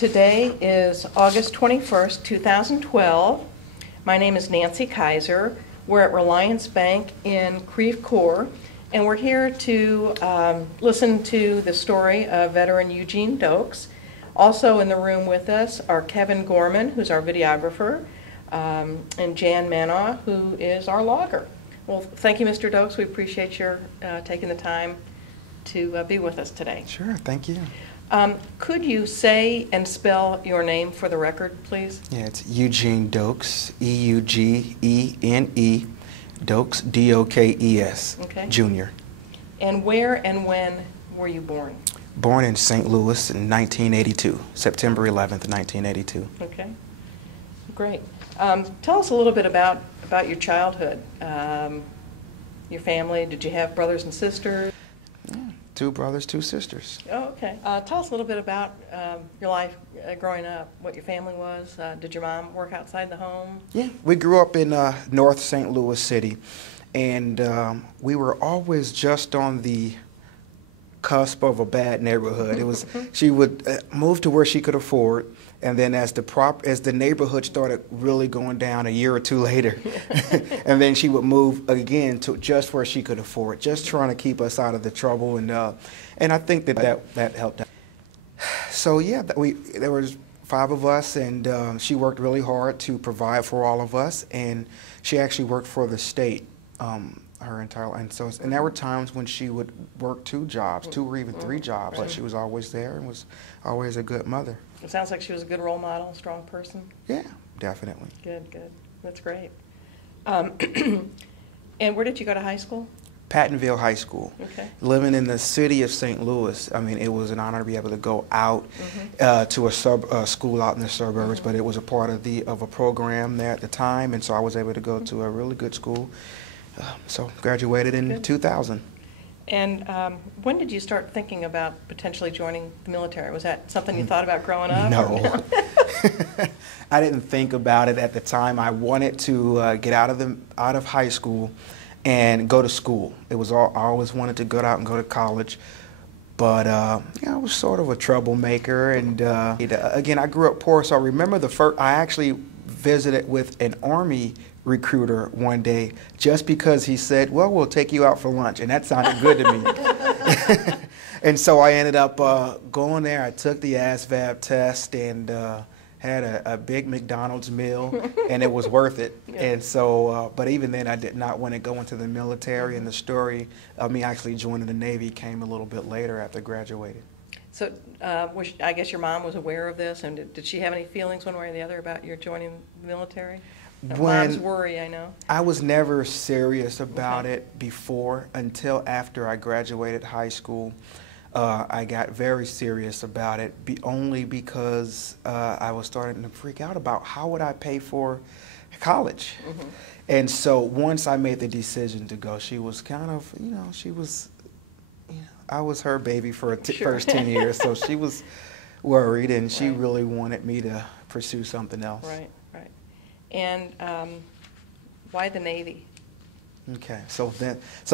Today is August 21st, 2012. My name is Nancy Kaiser. We're at Reliance Bank in Creve Coeur, and we're here to listen to the story of veteran Eugene Dokes. Also in the room with us are Kevin Gorman, who's our videographer, and Jan Manoff, who is our logger. Well, thank you, Mr. Dokes. We appreciate your taking the time to be with us today. Sure, thank you. Could you say and spell your name for the record, please? Yeah, it's Eugene Dokes, E-U-G-E-N-E, Dokes, D-O-K-E-S, Okay. Jr. And where and when were you born? Born in St. Louis in 1982, September 11th, 1982. Okay, great. Tell us a little bit about your childhood, your family. Did you have brothers and sisters? Yeah, 2 brothers, 2 sisters. Oh, okay. Tell us a little bit about your life growing up, what your family was. Did your mom work outside the home? Yeah, we grew up in North St. Louis City, and we were always just on the cusp of a bad neighborhood. It was she would move to where she could afford, and then as the neighborhood started really going down a year or 2 later, and then she would move again to just where she could afford, just trying to keep us out of the trouble, and I think that helped out. So yeah, there was 5 of us, and she worked really hard to provide for all of us, and she actually worked for the state her entire life. And there were times when she would work 2 jobs, 2 or even 3 jobs, but she was always there and was always a good mother. It sounds like she was a good role model, a strong person. Yeah, definitely. Good, good. That's great. And where did you go to high school? Pattonville High School. Okay. Living in the city of St. Louis, I mean, it was an honor to be able to go out to a school out in the suburbs, but it was a part of a program there at the time, and so I was able to go to a really good school. So graduated in 2000. And when did you start thinking about potentially joining the military? Was that something you thought about growing up? No. I didn't think about it at the time. I wanted to get out of high school and go to school. I always wanted to go out and go to college. But I was sort of a troublemaker, and again, I grew up poor, so I remember I actually visited with an Army recruiter one day just because he said, well, we'll take you out for lunch, and that sounded good to me. And so I ended up going there. I took the ASVAB test and had a big McDonald's meal, and it was worth it. Yeah. And so, but even then I did not want to go into the military, and the story of me actually joining the Navy came a little bit later after graduating. So I guess your mom was aware of this, and did she have any feelings one way or the other about your joining the military? Mom's worry, I know. I was never serious about it before until after I graduated high school. I got very serious about it only because I was starting to freak out about how would I pay for college. And so once I made the decision to go, she was kind of, I was her baby for the first 10 years, so she was worried, and she really wanted me to pursue something else. Right, right. And why the Navy? Okay, so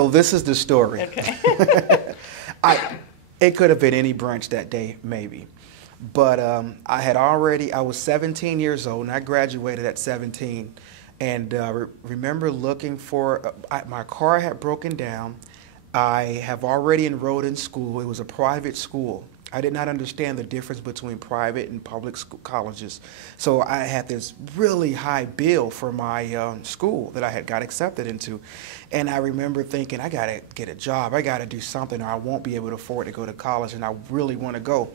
this is the story. Okay. It could have been any branch that day, maybe. But I was 17 years old, and I graduated at 17. And remember looking for, my car had broken down. I have already enrolled in school. It was a private school. I did not understand the difference between private and public colleges. So I had this really high bill for my school that I had got accepted into. And I remember thinking, I got to get a job. I got to do something, or I won't be able to afford to go to college, and I really want to go.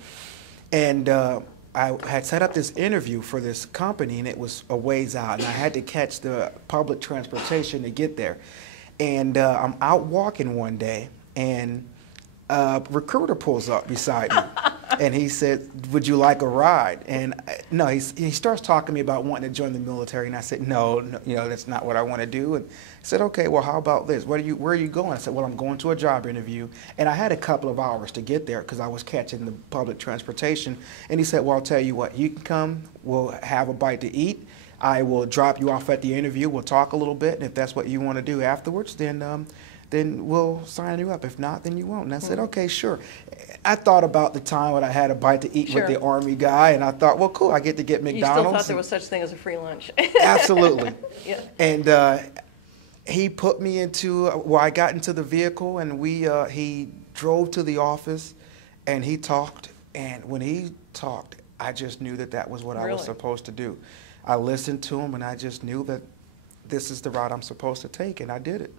And I had set up this interview for this company, and it was a ways out, and I had to catch the public transportation to get there. And I'm out walking one day, and a recruiter pulls up beside me, and he said, would you like a ride? And no, he starts talking to me about wanting to join the military, and I said, no, that's not what I want to do. And he said, okay, well, how about this? Where are you going? I said, well, I'm going to a job interview, and I had a couple of hours to get there because I was catching the public transportation. And he said, well, I'll tell you what, you can come, we'll have a bite to eat. I will drop you off at the interview, we'll talk a little bit, and if that's what you want to do afterwards, then then we'll sign you up. If not, then you won't. And I said, Mhm. okay, sure. I thought about the time when I had a bite to eat Sure. with the Army guy, and I thought, well, cool, I get to get You McDonald's. still thought there was such thing as a free lunch? Absolutely. Yeah. And he put me into, well, I got into the vehicle, and he drove to the office, and he talked. And when he talked, I just knew that that was what I was Really? supposed to do. I listened to him, and I just knew that this is the route I'm supposed to take, and I did it.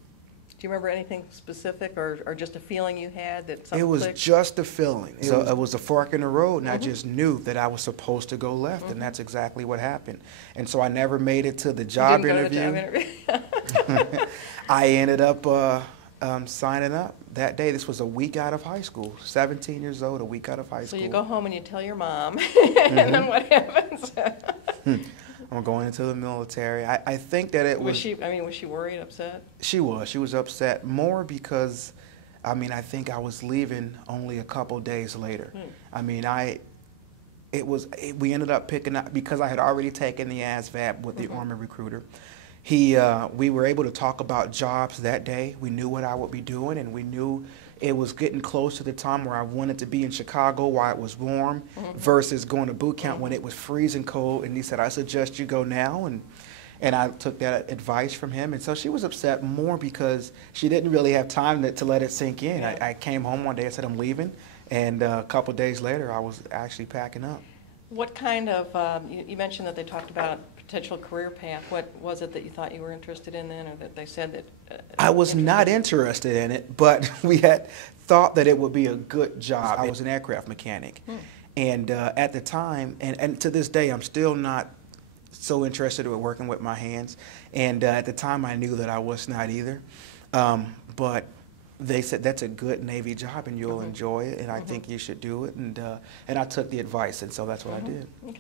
Do you remember anything specific or just a feeling you had that something It was clicked? just a feeling. It was a fork in the road, and I Mhm. just knew that I was supposed to go left, Mhm. and that's exactly what happened. And so I never made it to the You job didn't go to the interview. job interview? I ended up signing up that day. This was a week out of high school, 17 years old, a week out of high So school. you go home and you tell your mom, Mm-hmm. and then what happens? I'm going into the military. I think that it Was she worried, upset? She was upset more because, I mean, I think I was leaving only a couple days later. I mean, we ended up picking up, because I had already taken the ASVAB with the Mhm. Army recruiter. We were able to talk about jobs that day. We knew what I would be doing, and we knew it was getting close to the time where I wanted to be in Chicago while it was warm Mhm. versus going to boot camp when it was freezing cold. And he said, I suggest you go now. And I took that advice from him. And so she was upset more because she didn't really have time to let it sink in. Yeah. I came home one day and said, I'm leaving. And a couple days later, I was actually packing up. What kind of, you mentioned that they talked about potential career path. What was it that you thought you were interested in then, or that they said that? I was not interested in it, but we had thought that it would be a good job. I was an aircraft mechanic. And at the time, and to this day, I'm still not so interested in working with my hands. And at the time, I knew that I was not either. But they said, that's a good Navy job, and you'll enjoy it, and I think you should do it. And I took the advice, and so that's what I did. Okay.